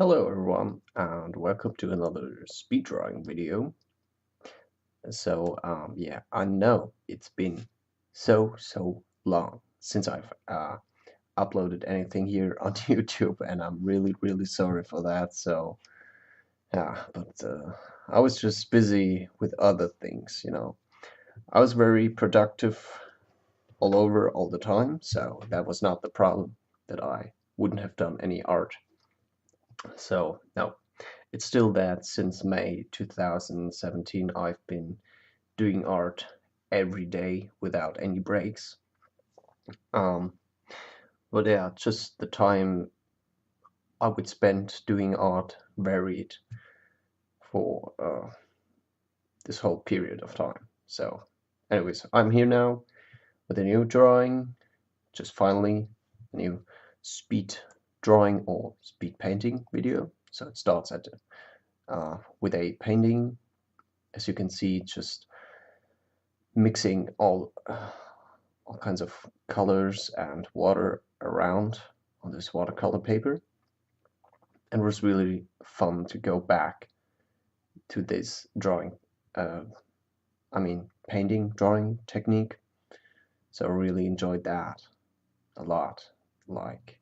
Hello everyone and welcome to another speed drawing video. Yeah, I know it's been so long since I've uploaded anything here on YouTube, and I'm really sorry for that. But I was just busy with other things. I was very productive all over all the time, so that was not the problem that I wouldn't have done any art. So no, it's still that since May 2017 I've been doing art every day without any breaks. Um, but yeah, just the time I would spend doing art varied for this whole period of time. So, anyways, I'm here now with a new drawing, just finally a new speed drawing or speed painting video. So it starts with a painting, as you can see, just mixing all kinds of colors and water around on this watercolor paper, and it was really fun to go back to this drawing uh, painting drawing technique. So I really enjoyed that a lot. Like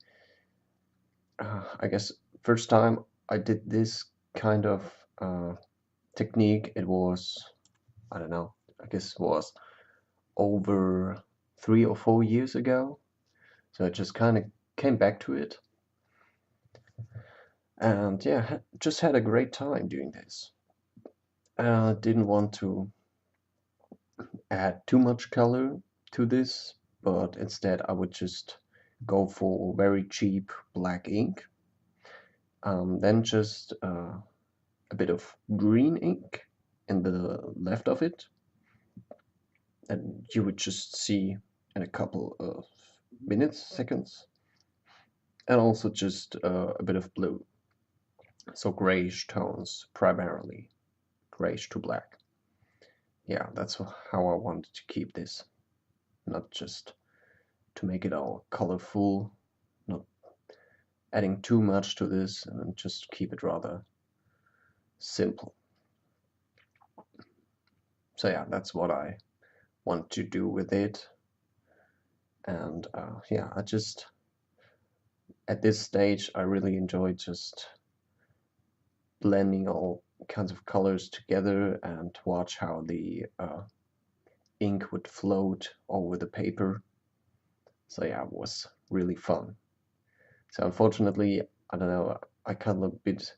I guess first time I did this kind of technique, it was, I don't know, I guess it was over 3 or 4 years ago. So I just kind of came back to it, and yeah, just had a great time doing this. Didn't want to add too much color to this, but instead I would just go for very cheap black ink, then just a bit of green ink in the left of it, and you would just see in a couple of minutes, seconds, and also just a bit of blue, so grayish tones primarily, grayish to black. Yeah, that's how I wanted to keep this, not just to make it all colorful, not adding too much to this, and just keep it rather simple. So yeah, that's what I want to do with it. And yeah, at this stage, I really enjoy just blending all kinds of colors together and watch how the ink would float over the paper. So yeah, it was really fun. So unfortunately, I don't know, I kind of a bit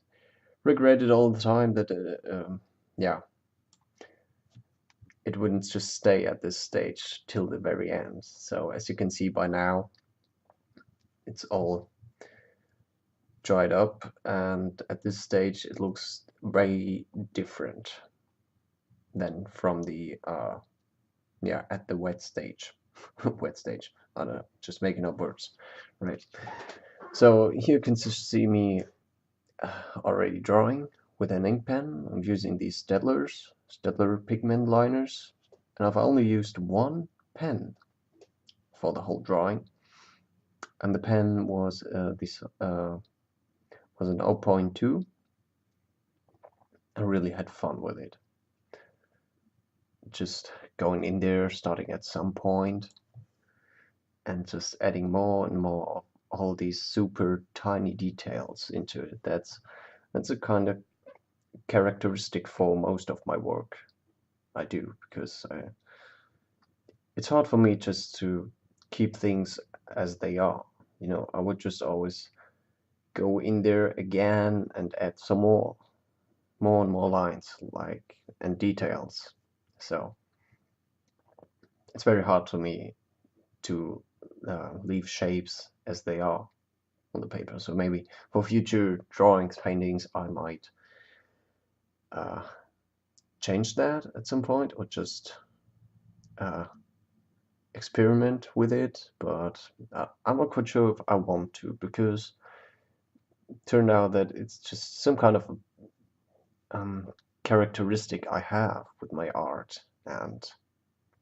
regretted all the time that yeah, it wouldn't just stay at this stage till the very end. So as you can see by now, it's all dried up, and at this stage it looks very different than from the yeah, at the wet stage. Wet stage, I don't know, just making up words, right? So here you can just see me already drawing with an ink pen. I'm using these Staedtler Pigment Liners, and I've only used one pen for the whole drawing, and the pen was this was an 0.2. I really had fun with it, just going in there, starting at some point, and just adding more and more of all these super tiny details into it. That's a kind of characteristic for most of my work I do, because it's hard for me just to keep things as they are. I would just always go in there again and add some more and more lines, like, and details. So it's very hard for me to leave shapes as they are on the paper. So maybe for future drawings, paintings, I might uh, change that at some point, or just uh, experiment with it. But I'm not quite sure if I want to, because it turned out that it's just some kind of characteristic I have with my art, and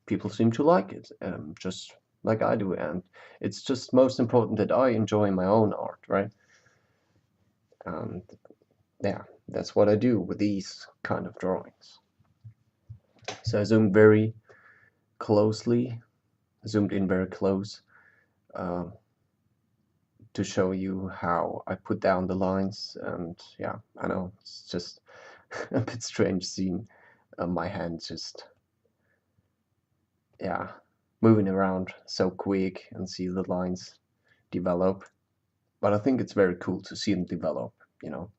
people seem to like it, just like I do. And it's just most important that I enjoy my own art, right? And yeah, that's what I do with these kind of drawings. So I zoomed very closely, zoomed in very close, um, to show you how I put down the lines. And yeah, I know it's just a bit strange seeing my hand just, yeah, moving around so quick and see the lines develop. But I think it's very cool to see them develop, you know,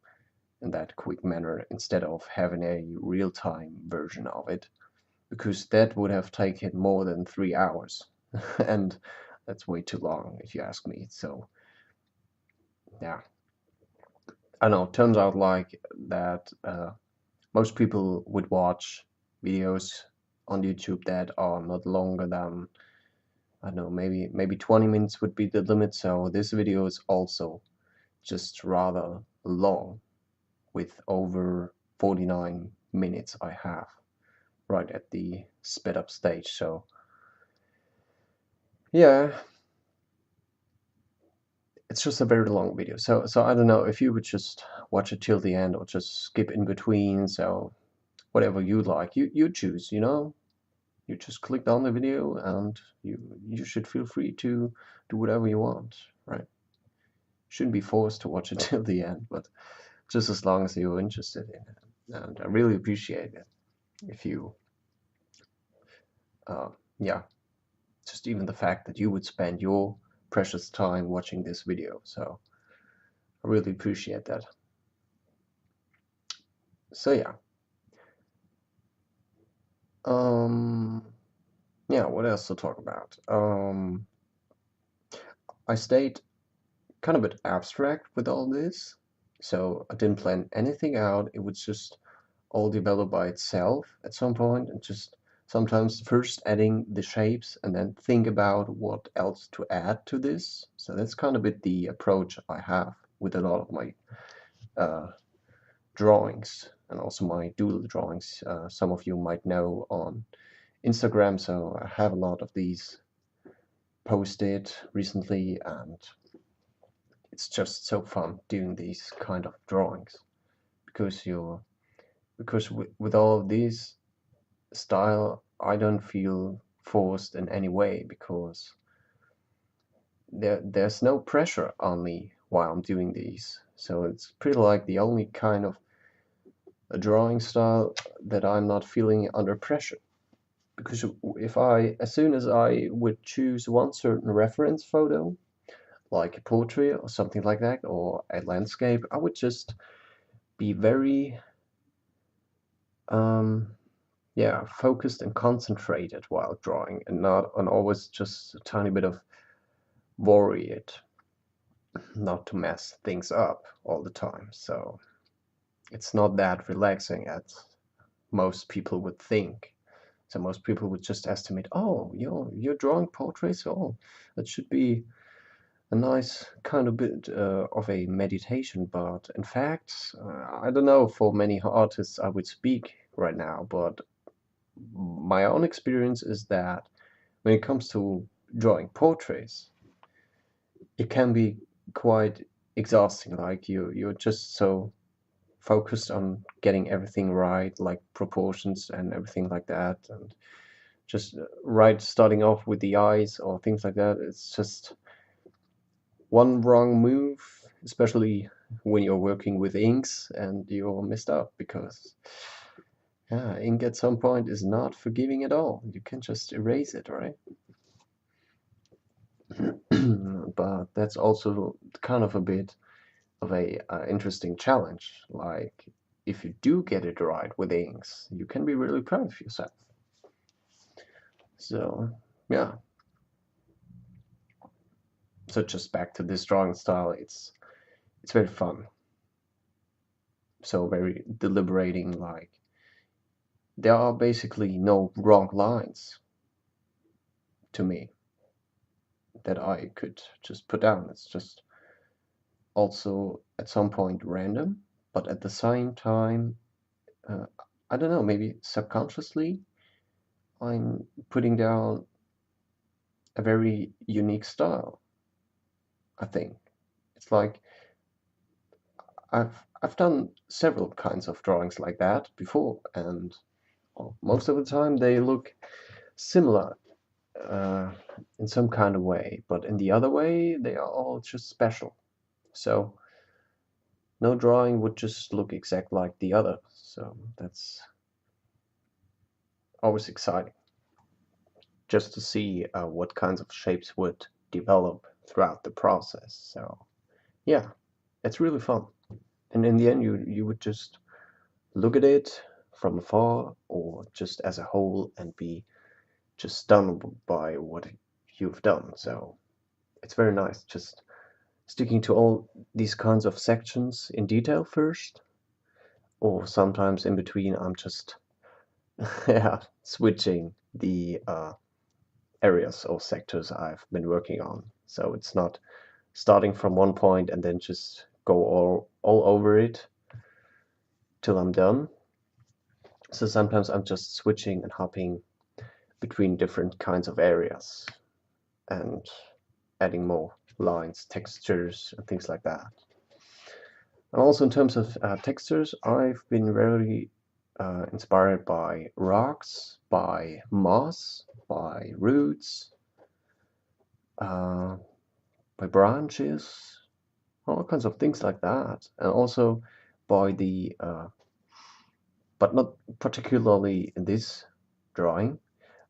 in that quick manner instead of having a real-time version of it, because that would have taken more than 3 hours. And that's way too long if you ask me. So yeah, I know, turns out like that most people would watch videos on YouTube that are not longer than, I don't know, maybe 20 minutes would be the limit. So this video is also just rather long, with over 49 minutes I have right at the sped up stage. So yeah, it's just a very long video. So I don't know if you would just watch it till the end or just skip in between. So whatever you like, you choose, you know. You just clicked on the video and you should feel free to do whatever you want, right? Shouldn't be forced to watch it till the end, but just as long as you're interested in it. And I really appreciate it if you, yeah, just even the fact that you would spend your precious time watching this video. So I really appreciate that. So yeah, um, yeah, what else to talk about? I stayed kind of a bit abstract with all this, so I didn't plan anything out. It was just all develop by itself at some point, and just sometimes first adding the shapes and then think about what else to add to this. So that's kind of bit the approach I have with a lot of my drawings, and also my doodle drawings. Some of you might know on Instagram, so I have a lot of these posted recently, and it's just so fun doing these kind of drawings, because with all of these style, I don't feel forced in any way, because there's no pressure on me while I'm doing these. So it's pretty like the only kind of a drawing style that I'm not feeling under pressure. Because if as soon as I would choose one certain reference photo, like a portrait or something like that, or a landscape, I would just be very, yeah, focused and concentrated while drawing, and not on always just a tiny bit of worried not to mess things up all the time. So it's not that relaxing as most people would think. So most people would just estimate, oh, you're drawing portraits, oh, that should be a nice kind of bit of a meditation. But in fact, I don't know for many artists I would speak right now, but my own experience is that when it comes to drawing portraits, it can be quite exhausting. Like you're just so focused on getting everything right, like proportions and everything like that, and just right starting off with the eyes or things like that. It's just one wrong move, especially when you're working with inks, and you're messed up, because yeah, ink at some point is not forgiving at all. You can just erase it, right? But that's also kind of a bit of a interesting challenge. Like, if you do get it right with inks, you can be really proud of yourself. So yeah, so just back to this drawing style, it's very fun. So very deliberating, like there are basically no wrong lines to me that I could just put down. It's just also at some point random, but at the same time, uh, I don't know, maybe subconsciously I'm putting down a very unique style. I think it's like I've done several kinds of drawings like that before, and well, most of the time they look similar uh, in some kind of way, but in the other way they are all just special. So no drawing would just look exact like the other. So that's always exciting, just to see what kinds of shapes would develop throughout the process. So yeah, it's really fun. And in the end, you would just look at it from afar or just as a whole and be just stunned by what you've done. So it's very nice just sticking to all these kinds of sections in detail first, or sometimes in between I'm just yeah, switching the areas or sectors I've been working on. So it's not starting from one point and then just go all over it till I'm done. So sometimes I'm just switching and hopping between different kinds of areas and adding more lines, textures, and things like that. And also in terms of textures, I've been very inspired by rocks, by moss, by roots, uh, by branches, all kinds of things like that, and also by the, but not particularly in this drawing,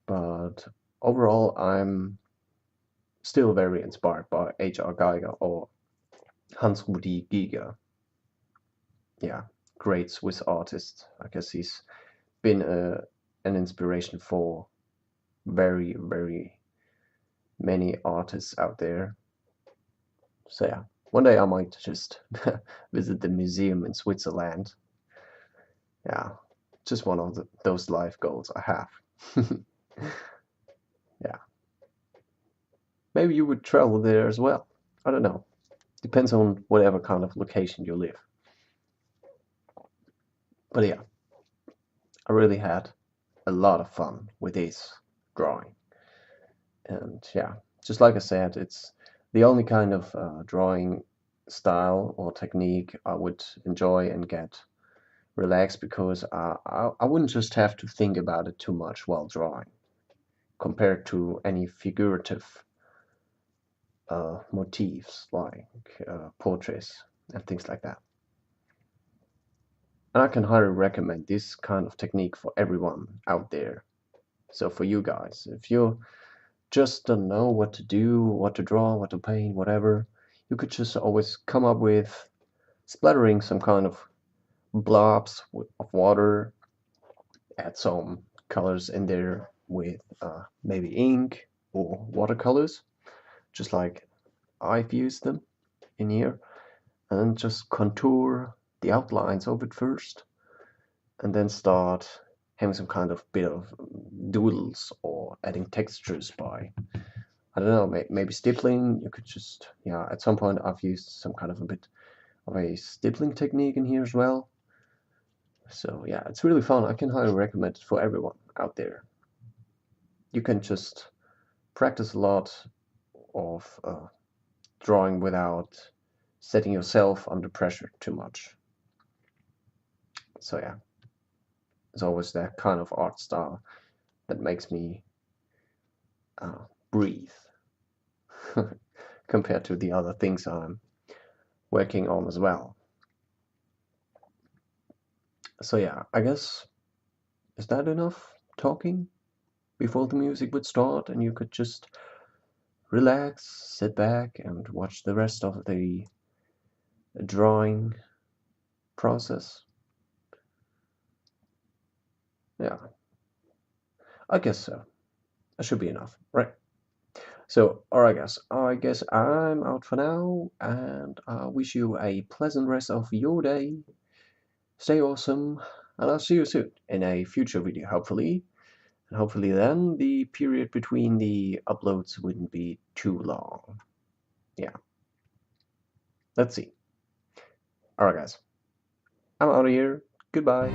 but overall I'm still very inspired by H.R. Geiger or Hans-Rudi Giger. Yeah, great Swiss artist. I guess he's been an inspiration for very, very many artists out there. So yeah, one day I might just visit the museum in Switzerland. Yeah, just one of those life goals I have. Yeah, maybe you would travel there as well. I don't know. Depends on whatever kind of location you live. But yeah, I really had a lot of fun with this drawing. And yeah, just like I said, it's the only kind of drawing style or technique I would enjoy and get relaxed, because I wouldn't just have to think about it too much while drawing compared to any figurative motifs like portraits and things like that. And I can highly recommend this kind of technique for everyone out there. So for you guys, if you just don't know what to do, what to draw, what to paint, whatever, you could just always come up with splattering some kind of blobs of water, add some colors in there with maybe ink or watercolors, just like I've used them in here, and just contour the outlines of it first, and then start having some kind of bit of doodles or adding textures by, I don't know, maybe stippling. You could just, yeah, at some point I've used some kind of a bit of a stippling technique in here as well. So yeah, it's really fun. I can highly recommend it for everyone out there. You can just practice a lot of drawing without setting yourself under pressure too much. So yeah, it's always that kind of art style that makes me breathe compared to the other things I'm working on as well. So yeah, I guess, is that enough talking before the music would start and you could just relax, sit back and watch the rest of the drawing process? Yeah, I guess so. That should be enough, right? So, alright guys, I guess I'm out for now, and I wish you a pleasant rest of your day. Stay awesome, and I'll see you soon in a future video, hopefully. And hopefully then the period between the uploads wouldn't be too long. Yeah. Let's see. Alright guys, I'm out of here. Goodbye.